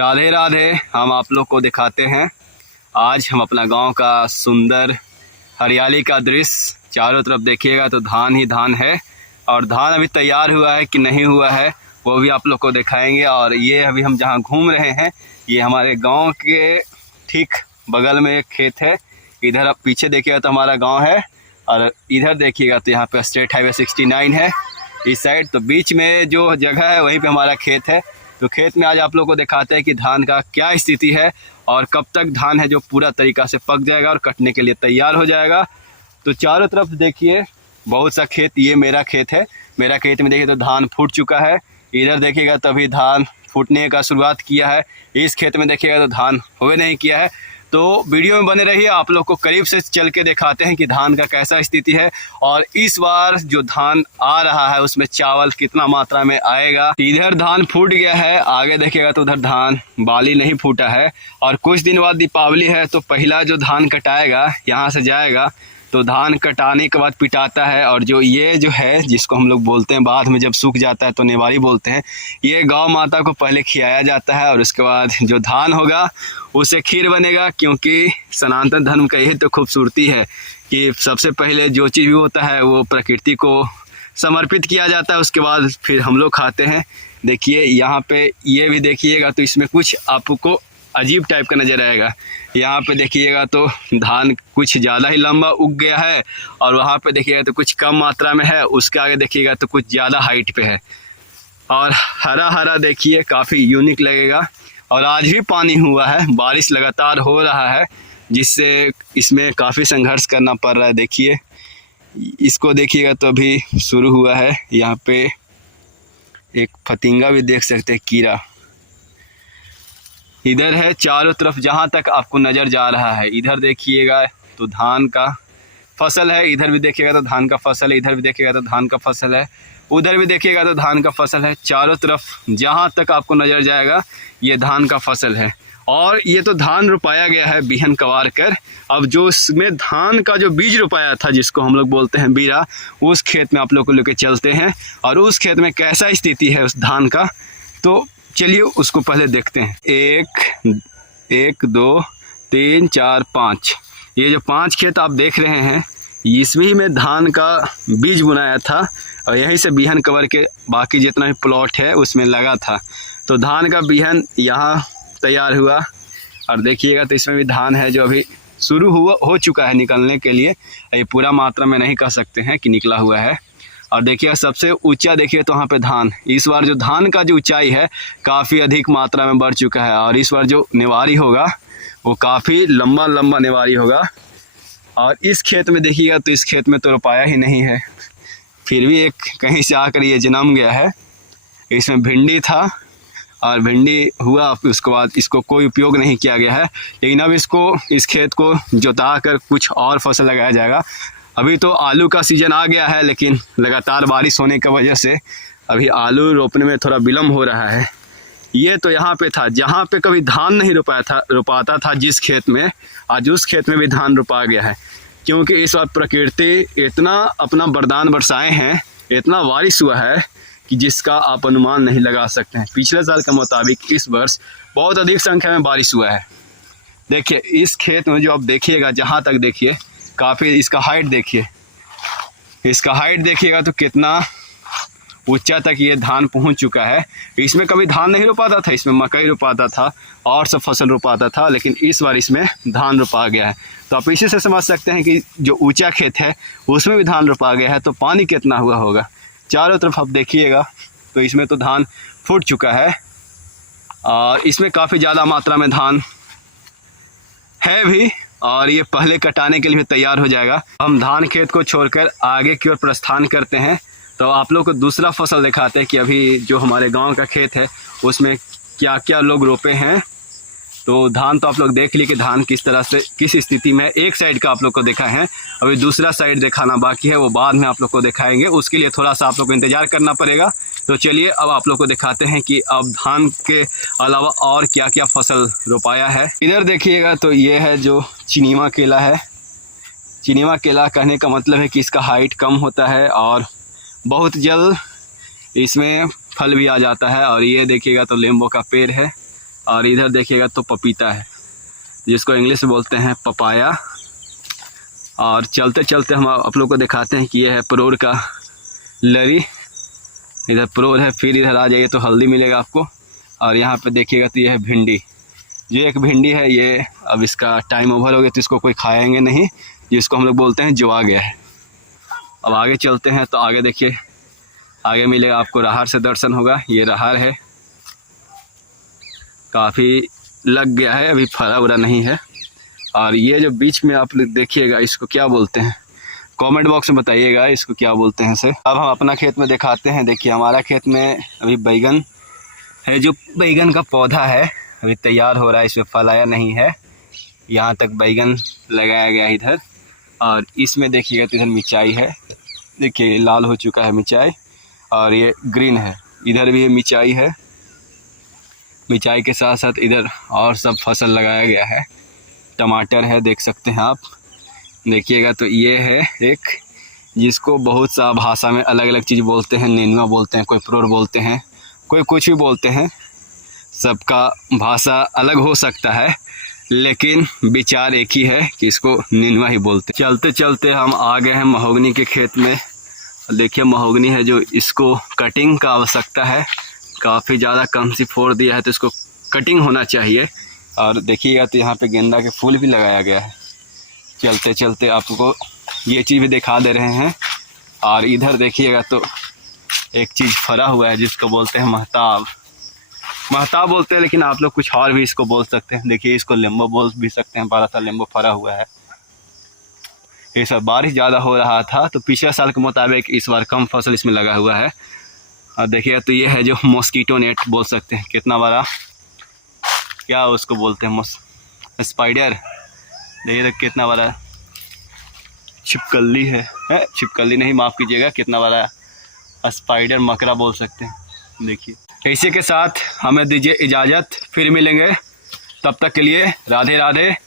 राधे राधे। हम आप लोग को दिखाते हैं आज हम अपना गांव का सुंदर हरियाली का दृश्य। चारों तरफ देखिएगा तो धान ही धान है और धान अभी तैयार हुआ है कि नहीं हुआ है वो भी आप लोग को दिखाएंगे। और ये अभी हम जहां घूम रहे हैं ये हमारे गांव के ठीक बगल में एक खेत है। इधर आप पीछे देखिएगा तो हमारा गांव है और इधर देखिएगा तो यहाँ पे स्टेट हाईवे 69 है इस साइड। तो बीच में जो जगह है वहीं पे हमारा खेत है। तो खेत में आज आप लोग को दिखाते हैं कि धान का क्या स्थिति है और कब तक धान है जो पूरा तरीक़ा से पक जाएगा और कटने के लिए तैयार हो जाएगा। तो चारों तरफ देखिए बहुत सा खेत, ये मेरा खेत है। मेरा खेत में देखिए तो धान फूट चुका है। इधर देखिएगा तो अभी धान फूटने का शुरुआत किया है। इस खेत में देखिएगा तो धान हुए नहीं किया है। तो वीडियो में बने रहिए, आप लोग को करीब से चल के दिखाते हैं कि धान का कैसा स्थिति है और इस बार जो धान आ रहा है उसमें चावल कितना मात्रा में आएगा। इधर धान फूट गया है, आगे देखिएगा तो उधर धान बाली नहीं फूटा है और कुछ दिन बाद दीपावली है। तो पहला जो धान कटाएगा यहाँ से जाएगा तो धान कटाने के बाद पिटाता है और जो ये जो है जिसको हम लोग बोलते हैं बाद में जब सूख जाता है तो नेवारी बोलते हैं, ये गौ माता को पहले खिलाया जाता है और उसके बाद जो धान होगा उससे खीर बनेगा। क्योंकि सनातन धर्म का यही तो खूबसूरती है कि सबसे पहले जो चीज़ भी होता है वो प्रकृति को समर्पित किया जाता है, उसके बाद फिर हम लोग खाते हैं। देखिए यहाँ पे ये भी देखिएगा तो इसमें कुछ आपको अजीब टाइप का नज़र आएगा। यहाँ पे देखिएगा तो धान कुछ ज़्यादा ही लंबा उग गया है और वहाँ पे देखिएगा तो कुछ कम मात्रा में है। उसके आगे देखिएगा तो कुछ ज़्यादा हाइट पे है और हरा हरा देखिए काफ़ी यूनिक लगेगा। और आज भी पानी हुआ है, बारिश लगातार हो रहा है जिससे इसमें काफ़ी संघर्ष करना पड़ रहा है। देखिए इसको देखिएगा तो अभी शुरू हुआ है। यहाँ पे एक फतिंगा भी देख सकते हैं, कीड़ा इधर है। चारों तरफ जहाँ तक आपको नज़र जा रहा है इधर देखिएगा तो धान का फसल है, इधर भी देखिएगा तो धान का फसल है, इधर भी देखिएगा तो धान का फसल है, उधर भी देखिएगा तो धान का फसल है। चारों तरफ जहाँ तक आपको नज़र जाएगा ये धान का फसल है। और ये तो धान रुपाया गया है बिहन कवार कर। अब जो इसमें धान का जो बीज रुपाया था जिसको हम लोग बोलते हैं बीरा, उस खेत में आप लोग को लेकर चलते हैं और उस खेत में कैसा स्थिति है उस धान का। तो चलिए उसको पहले देखते हैं। एक 2 3 4 5, ये जो 5 खेत आप देख रहे हैं इसमें में धान का बीज बुनाया था और यहीं से बिहन कवर के बाकी जितना भी प्लॉट है उसमें लगा था। तो धान का बिहन यहाँ तैयार हुआ और देखिएगा तो इसमें भी धान है जो अभी शुरू हो चुका है निकलने के लिए। ये पूरा मात्रा में नहीं कह सकते हैं कि निकला हुआ है। और देखिए सबसे ऊंचा देखिए तो वहाँ पे धान, इस बार जो धान का जो ऊंचाई है काफ़ी अधिक मात्रा में बढ़ चुका है और इस बार जो नेवारी होगा वो काफ़ी लंबा लंबा नेवारी होगा। और इस खेत में देखिएगा तो इस खेत में तो रुपाया ही नहीं है, फिर भी एक कहीं से आकर ये जन्म गया है। इसमें भिंडी था और भिंडी हुआ, उसके बाद इसको कोई उपयोग नहीं किया गया है। लेकिन अब इसको इस खेत को जोता कर कुछ और फसल लगाया जाएगा। अभी तो आलू का सीज़न आ गया है लेकिन लगातार बारिश होने की वजह से अभी आलू रोपने में थोड़ा विलम्ब हो रहा है। ये तो यहाँ पे था जहाँ पे कभी धान नहीं रुपाता था जिस खेत में, आज उस खेत में भी धान रुपा गया है। क्योंकि इस बार प्रकृति इतना अपना वरदान बरसाए हैं, इतना बारिश हुआ है कि जिसका आप अनुमान नहीं लगा सकते हैं। पिछले साल के मुताबिक इस वर्ष बहुत अधिक संख्या में बारिश हुआ है। देखिए इस खेत में जो आप देखिएगा जहाँ तक देखिए काफ़ी इसका हाइट देखिए, इसका हाइट देखिएगा तो कितना ऊंचा तक ये धान पहुंच चुका है। इसमें कभी धान नहीं रोपाता था, इसमें मकई रोपाता था और सब फसल रोपाता था, लेकिन इस बार इसमें धान रोपा गया है। तो आप इसी से समझ सकते हैं कि जो ऊंचा खेत है उसमें भी धान रोपा गया है तो पानी कितना हुआ होगा। चारों तरफ आप देखिएगा तो इसमें तो धान फूट चुका है और इसमें काफ़ी ज़्यादा मात्रा में धान है भी और ये पहले कटाने के लिए तैयार हो जाएगा। हम धान खेत को छोड़कर आगे की ओर प्रस्थान करते हैं तो आप लोग को दूसरा फसल दिखाते हैं कि अभी जो हमारे गांव का खेत है उसमें क्या क्या लोग रोपे हैं। तो धान तो आप लोग देख लिए कि धान किस तरह से किस स्थिति में, एक साइड का आप लोग को देखा है, अभी दूसरा साइड दिखाना बाकी है, वो बाद में आप लोग को दिखाएंगे। उसके लिए थोड़ा सा आप लोग को इंतज़ार करना पड़ेगा। तो चलिए अब आप लोग को दिखाते हैं कि अब धान के अलावा और क्या क्या फसल रोपाया है। इधर देखिएगा तो ये है जो चिनीमा केला है। चिनीमा केला कहने का मतलब है कि इसका हाइट कम होता है और बहुत जल्द इसमें फल भी आ जाता है। और ये देखिएगा तो नींबू का पेड़ है और इधर देखिएगा तो पपीता है, जिसको इंग्लिश में बोलते हैं पपाया। और चलते चलते हम आप लोग को दिखाते हैं कि ये है परोर का लरी। इधर परोर है, फिर इधर आ जाइए तो हल्दी मिलेगा आपको। और यहाँ पे देखिएगा तो ये है भिंडी। जो एक भिंडी है ये अब इसका टाइम ओवर हो गया तो इसको कोई खाएंगे नहीं, जिसको हम लोग बोलते हैं जुआ गया है। अब आगे चलते हैं तो आगे देखिए, आगे मिलेगा आपको राहर से दर्शन होगा। ये राहर है, काफ़ी लग गया है, अभी फरा उरा नहीं है। और ये जो बीच में आप लोग देखिएगा, इसको क्या बोलते हैं कमेंट बॉक्स में बताइएगा, इसको क्या बोलते हैं इसे। अब हम अपना खेत में दिखाते हैं। देखिए हमारा खेत में अभी बैगन है, जो बैगन का पौधा है अभी तैयार हो रहा है, इसमें फल आया नहीं है। यहाँ तक बैगन लगाया गया है इधर। और इसमें देखिएगा तो इधर मिर्चाई है, देखिए लाल हो चुका है मिर्चाई, और ये ग्रीन है। इधर भी मिर्चाई है, मिर्चाई के साथ साथ इधर और सब फसल लगाया गया है। टमाटर है, देख सकते हैं आप, देखिएगा तो ये है एक, जिसको बहुत सा भाषा में अलग अलग चीज़ बोलते हैं। नेनुआ बोलते हैं, कोई प्रोर बोलते हैं, कोई कुछ भी बोलते हैं। सबका भाषा अलग हो सकता है, लेकिन विचार एक ही है कि इसको नेनुआ ही बोलते हैं। चलते चलते हम आ गए हैं महोगनी के खेत में। देखिए महोगनी है, जो इसको कटिंग का आवश्यकता है, काफ़ी ज़्यादा कम सी फोड़ दिया है तो इसको कटिंग होना चाहिए। और देखिएगा तो यहाँ पे गेंदा के फूल भी लगाया गया है। चलते चलते आपको ये चीज़ भी दिखा दे रहे हैं। और इधर देखिएगा तो एक चीज़ फरा हुआ है, जिसको बोलते हैं महताब। महताब बोलते हैं, लेकिन आप लोग कुछ और भी इसको बोल सकते हैं। देखिए इसको लेम्बो बोल भी सकते हैं, बड़ा सा लेम्बो फरा हुआ है। ये सब बारिश ज़्यादा हो रहा था तो पिछले साल के मुताबिक इस बार कम फसल इसमें लगा हुआ है। और देखिएगा तो ये है जो मॉस्किटो नेट बोल सकते हैं, कितना बड़ा, क्या उसको बोलते हैं, स्पाइडर। देखिए तो कितना बड़ा छिपकली है, छिपकली नहीं, माफ़ कीजिएगा, कितना बड़ा स्पाइडर, मकड़ा बोल सकते हैं। देखिए इसी के साथ हमें दीजिए इजाज़त, फिर मिलेंगे, तब तक के लिए राधे राधे।